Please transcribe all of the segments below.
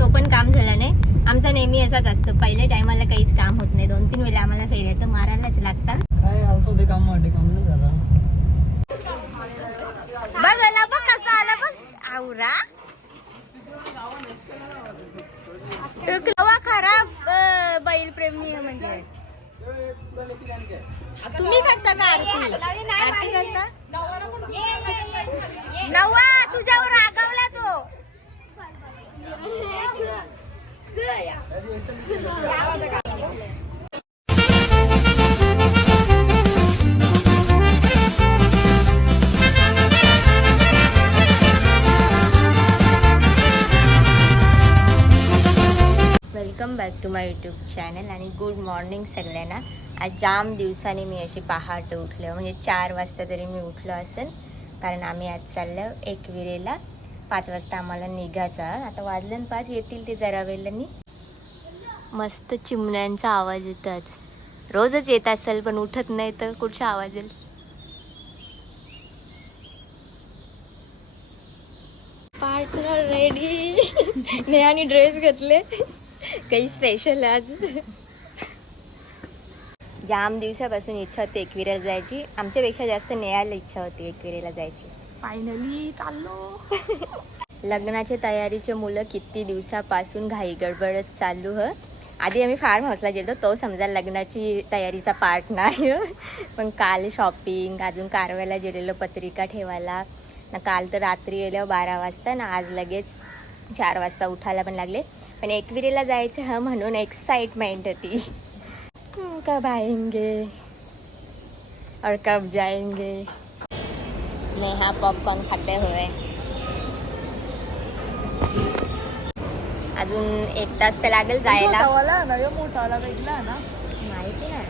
तो पण काम झालं नाही आमचा नेहमी असाच असतं. पहिले टायमाला काहीच काम होत नाही. दोन तीन वेळा आम्हाला फेऱ्या तर मारायलाच लागतात. काय आलतो ते काम वाटे काम नाही झाला. बघ आला बघ कसा आला बघ. आवरा. अं, बैल प्रेमी आहे म्हणजे? तुम्ही करता का आरती? आरती करता? नवा तुझ्यावर रागावला तो. Welcome to my YouTube channel आणि गुड मॉर्निंग सगळ्यांना. आज जाम दिवसाने मी अशी पहाटे उठले. म्हणजे चार वाजता तरी मी उठलो असेल. कारण आम्ही आज चाललो एकविरेला. पाच वाजता आम्हाला निघायचं आता वाजलं पाच येतील ते जरा वेळानी. मस्त चिमण्यांचा आवाज येतच रोजच येत असेल पण उठत नाही तर कुठचा आवाज येईल पार्टनर रेडी नेहानी ड्रेस घेतले. काही स्पेशल आज? जाम दिवसापासून इच्छा होती एकविरेला जायची. आमच्यापेक्षा जास्त नेहायला इच्छा होती एकविरेला जायची. फायनली चाललो. लग्नाच्या तयारीचे मुलं किती दिवसापासून घाई गडबडत चालू ह? आधी आम्ही फार्म हाऊसला गेलो तो समजा लग्नाची तयारीचा पार्ट नाही हं. पण काल शॉपिंग अजून कारव्याला गेलेलो पत्रिका ठेवायला. ना काल तर रात्री गेलो बारा वाजता ना आज लगेच चार वाजता उठायला पण लागले. पण एकविरीला जायचं हं म्हणून एक्साइटमेंट होती. कब आएंगे और कब जाएंगे. नेहा पॉपकॉर्न खाते हुए. अजून एक तास तर लागेल जायला. वाला ना यो मोठा वाला वेगळा ना. माहिती ना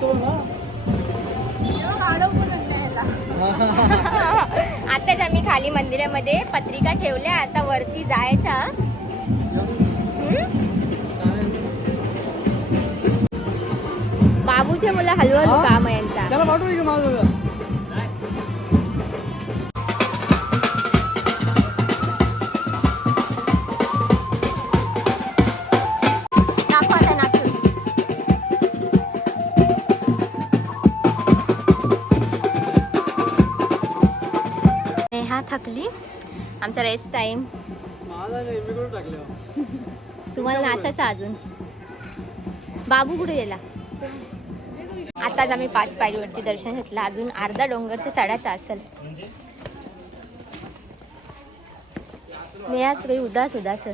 तो ना आताच आम्ही खाली मंदिरामध्ये पत्रिका ठेवल्या आता वरती जायचा हं? बाबूचे मुलं हलवल हा? काम आहे यांचा थकली आमचा रेस्ट टाइम माझा नाही मी कुठं टाकले. तुम्हाला नाचायचं अजून. बाबू कुठे गेला? आताच आम्ही पाच पायरीवरती दर्शन घेतलं. अजून अर्धा डोंगर ते चढायचा असेल. नेहाच काही उदास उदास.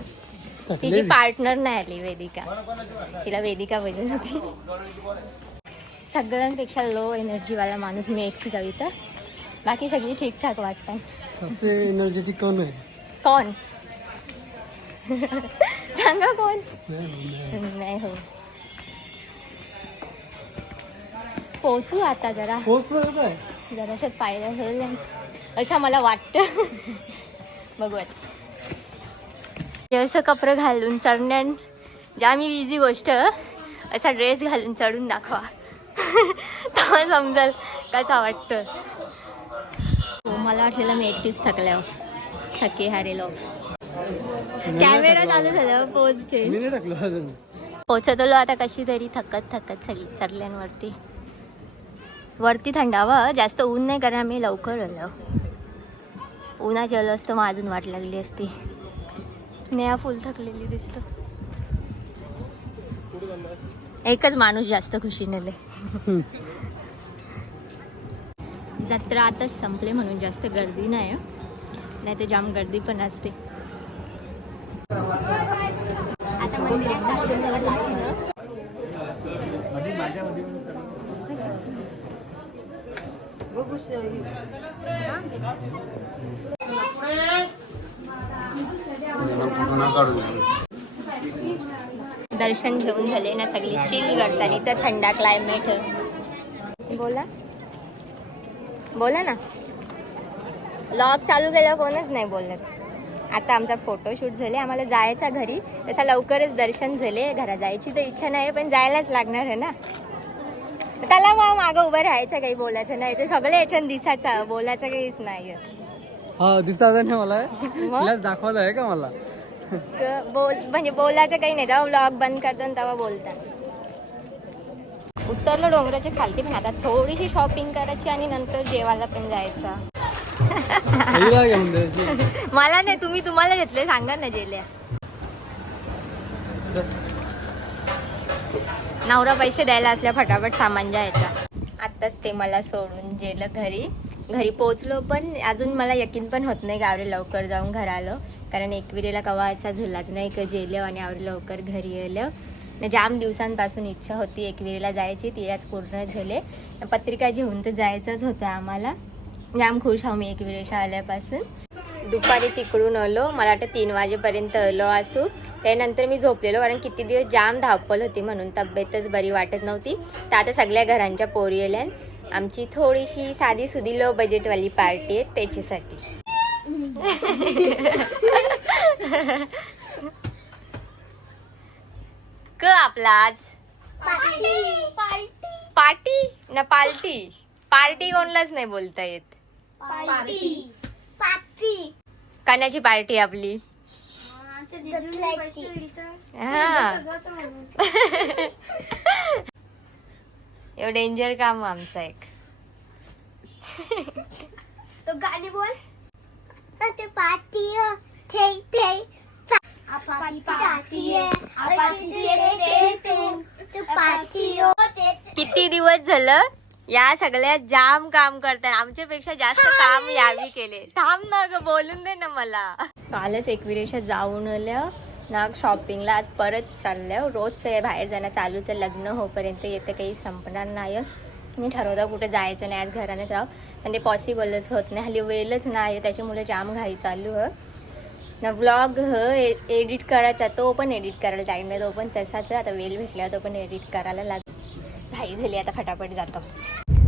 तिची पार्टनर नाही आली वेदिका. तिला वेदिका पाहिजे होती. सगळ्यांपेक्षा लो एनर्जीवाला माणूस मी एकटी जाऊ इथं. बाकी सगळी ठीकठाक वाटतात सबसे एनर्जेटिक कोण आहे? कोण? सांगा कोण? नाही, हो. पोचू आता जरा. जराशाच पायऱ्या होईल असं मला वाटतं. बघूयात. असं कपडे घालून चढण्यान जाम इझी गोष्ट असा ड्रेस घालून चढून दाखवा. तेव्हा समजेल कसा वाटतं मला वाटलेलं मी एकटीच थकल्यावर थके हारेलो कॅमेरा चालू झाला पोचचे मी नाही टाकलो अजून. पोचतलो आता कशी तरी थकत थकत सगळी चढल्यांवरती. वरती थंडावा जास्त ऊन नाही कारण आम्ही लवकर आलो. उन्हाची आलो असतं मग अजून वाट लागली असती. नेहा फुल थकलेली दिसत. एकच माणूस जास्त खुशी नेले. जत्रा आता संपले म्हणून जास्त गर्दी नाही नाही तर जाम गर्दी पण असते. आता मंदिरात दर्शन घेऊन झाले ना सगळी. चिल करताना तर थंडा क्लायमेट बोला. बोला ना. लॉग चालू केलं कोणच नाही बोलत. आता आमचा फोटोशूट झाले आम्हाला जायचा घरी. तसा लवकरच दर्शन झाले. घरात जायची तर इच्छा नाही पण जायलाच लागणार आहे ना. त्याला मग मागं उभं राहायचं काही बोलायचं नाही. ते सगळे याच्यात दिसायचं बोलायचं काहीच नाही हा दिसतात नाही मला. दाखवत आहे का मला? बोल म्हणजे बोलायचं काही नाही. तेव्हा ब्लॉग बंद करतो तेव्हा बोलतात. उतरलं डोंगराच्या खालती पण आता थोडीशी शॉपिंग करायची आणि नंतर जेवायला पण जायचं. मला नाही तुम्ही तुम्हाला घेतले सांगा ना जेल्या नवरा पैसे द्यायला असल्या फटाफट सामान जायचा आत्ताच ते मला सोडून गेलं घरी. घरी पोहोचलो पण अजून मला यकीन पण होत नाही गावरे लवकर जाऊन घर आलो. कारण एकविरीला कवा असा झुलाच नाही का जेलं आणि आवरे लवकर घरी आलं. म्हणजे जाम दिवसांपासून इच्छा होती एकविरीला जायची ती आज पूर्ण झाले. पत्रिका घेऊन तर जायचंच होतं आम्हाला. जाम खुश आहो मी एकविरेशा आल्यापासून. दुपारी तिकडून आलो. मला वाटतं तीन वाजेपर्यंत आलो असू. त्यानंतर मी झोपलेलो कारण किती दिवस जाम धावपल होती म्हणून. तब्येतच बरी वाटत नव्हती. तर आता सगळ्या घरांच्या पोरी आल्या आमची थोडीशी साधी सुधी लो बजेटवाली पार्टी आहे त्याच्यासाठी. क आपला आज. पार्टी. ना पार्टी. पार्टी कोणलाच नाही बोलता येत. कण्याची पार्टी. आपली. हा एवढं डेंजर काम आमचं एक. तो गाणी बोल. ते पार्टी थे थे पार्टी पार्टी किती दिवस झालं या सगळ्या जाम काम करतात आमच्यापेक्षा जास्त काम यावी केले. थांब ना ग बोलून दे ना मला. कालच एकविरेशा जाऊन आल्या. ना शॉपिंगला आज परत चाललं रोजचं बाहेर जाणं चालूच लग्न होईपर्यंत येतं काही संपणार नाही. मी ठरवतं कुठे जायचं नाही आज घरानेच राहू पण ते पॉसिबलच होत नाही. हल्ली वेळच नाही त्याच्यामुळे जाम घाई चालू आहे. ना व्लॉग ह एडिट करायचा तो पण एडिट करायला टाईम नाही तो पण तसाच आता वेळ भेटला तो पण एडिट करायला लाग घाई झाली आता फटाफट जातो.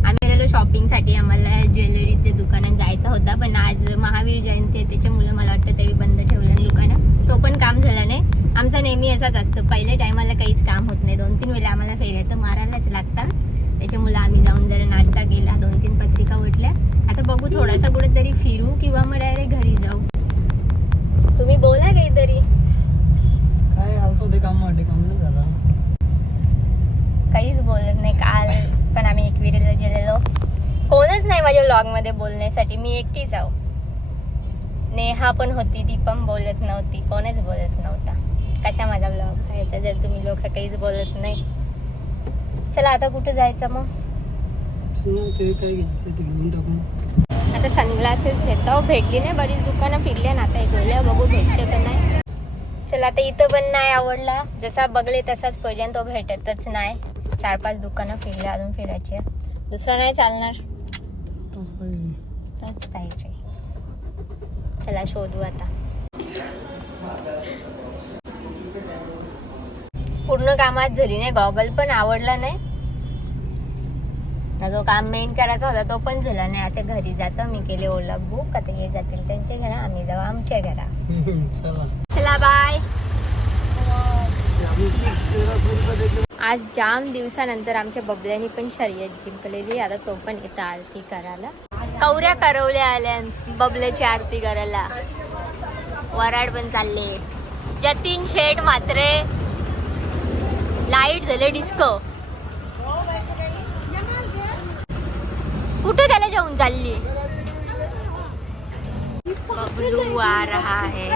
आम्ही गेलो शॉपिंगसाठी आम्हाला ज्वेलरीचे दुकानात जायचा होता पण आज महावीर जयंती आहे त्याच्यामुळे मला वाटतं ते बंद ठेवलं दुकानं. तो पण काम झालं नाही. आमचा नेहमी असाच असतं पहिल्या टायमाला काहीच काम होत नाही. दोन तीन वेळा आम्हाला फेऱ्या तर मारायलाच लागतात. त्याच्यामुळे आम्ही जाऊन जरा नाश्ता केला दोन तीन पत्रिका उठल्या. आता बघू थोडासा कुठेतरी फिरू किंवा मग डायरेक्ट घरी जाऊ. तुम्ही बोला काहीतरी. काय आलतो ते काम वाटे काम नाही झाला. काहीच बोलत नाही काल पण आम्ही एकविरीला गेलेलो. कोणच नाही माझ्या व्लॉगमध्ये बोलण्यासाठी मी एकटीच आहो. नेहा पण होती ती पण बोलत नव्हती कोणच बोलत नव्हता. कशा माझा व्लॉग व्हायचा जर तुम्ही लोक काहीच बोलत नाही. चला आता कुठं जायचं मग? ते काय घ्यायचं ते घेऊन टाकून आता सनग्लासेस घेतो भेटली नाही बरीच दुकानं फिरल्या ना आता. गेल्या बघू भेटते का नाही. चला आता इथं पण नाही आवडला. जसा बघले तसाच पाहिजे तो भेटतच नाही. चार पाच दुकानं फिरल्या अजून फिरायची. दुसरा नाही चालणार. तोच पाहिजे. चला शोधू आता. पूर्ण कामात झाली नाही. गॉगल पण आवडला नाही. ना जो काम मेन करायचा होता तो पण झाला नाही. आता घरी जातो मी केले ओला बुक आता हे जातील त्यांच्या घरा आम्ही जाऊ आमच्या घरा चला. चला बाय. आज जाम दिवसानंतर आमच्या बबल्यानी पण शर्यत जिंकलेली आता तो पण येतो आरती करायला. कवऱ्या करवल्या आल्या बबल्याची आरती करायला. वराड पण चालले. जतीन शेठ मात्रे लाइट झाले डिस्को कुठे त्याला जाऊन चालली? बबलू आ रहा है।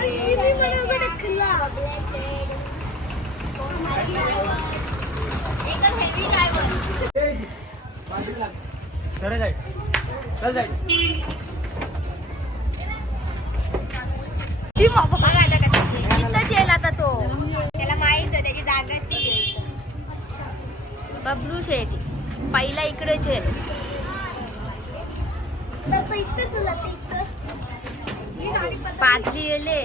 आता तो. त्याला माहीत आहे त्याची आहे. बबलू शेट पहिला इकडेच आहे तर इथं तुला ते इथं. मी गाडी पण- बादली येले.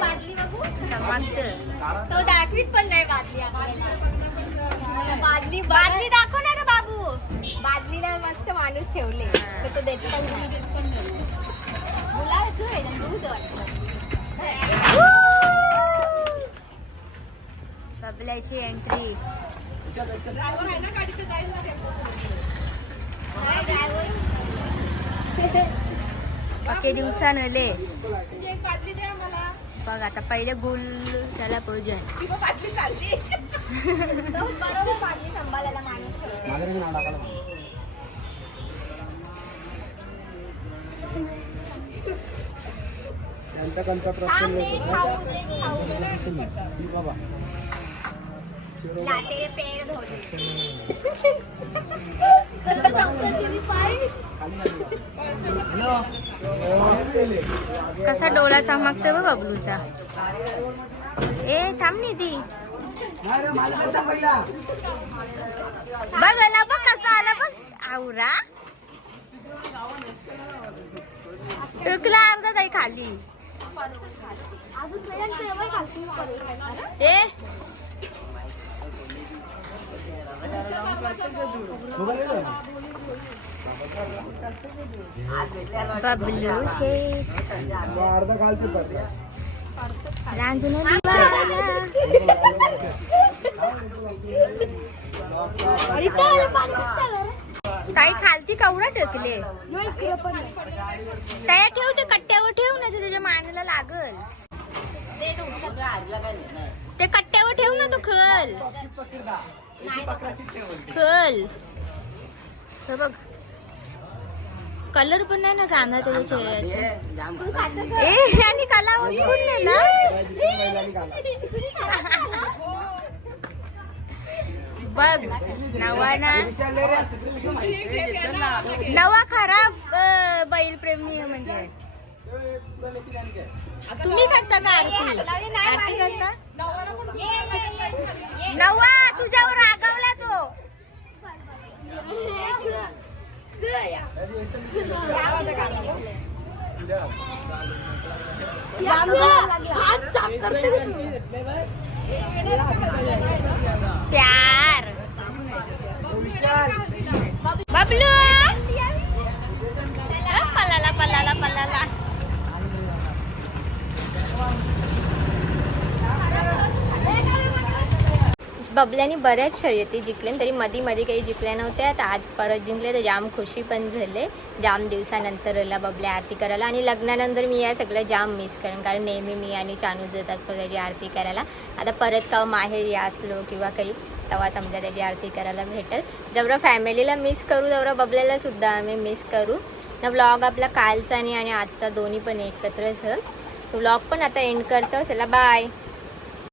बादली बघू. चमकत. तो दाखवीत पण नाही बादली आपल्याला बादली बादली दाखव ना रे बाबू. बादलीला मस्त माणूस ठेवले. तर तो देत पण नाही. मुला तू आहे ना दूध वाटतं पके दिवसान आले बघ आता पहिले गुल त्याला पूजन तो बरोबर बादली लाटे पेड़ कसा डोळा चमकतोय बघ बबलूचा. ए थांब निधी बघ आला बघ कसा आला बघ. आवरा. टुकला अर्धा ताई खाली. ए. बबलू अर्धा घालते काही खालती कवरा टेकले. यो ठेव ते कट्ट्यावर ठेव ना ते तुझ्या मानेला लागल. ते कट्ट्यावर ठेव ना तू खल. कल. हे बघ. कलर पण नाही ना कांदा त्याचे ए आणि कला उचकून नेला बघ नवा ना. नवा खराब बैल प्रेमी म्हणजे. तुम्ही करता का आरती? आरती करता. नवा तुझ्यावर रागवला तो हात साफ करते का तू? प्यार. बबलू! बबल्याने बऱ्याच शर्यती जिंकल्या तरी मध्ये मध्ये काही जिंकल्या नव्हत्या. तर आज परत जिंकले तर जाम खुशी पण झाले. जाम दिवसानंतरला बबल्या आरती करायला आणि लग्नानंतर मी या सगळं जाम मिस करेन. कारण नेहमी मी आणि चानू देत असतो त्याची आरती करायला. आता परत का या असलो किंवा काही तेव्हा समजा त्याची आरती करायला भेटेल. जेवढं फॅमिलीला मिस करू तेवढं बबल्याला सुद्धा आम्ही मिस करू. ना ब्लॉग आपला कालचा आणि आणि आजचा दोन्ही पण एकत्रच. तो ब्लॉग पण आता एंड करतो चला बाय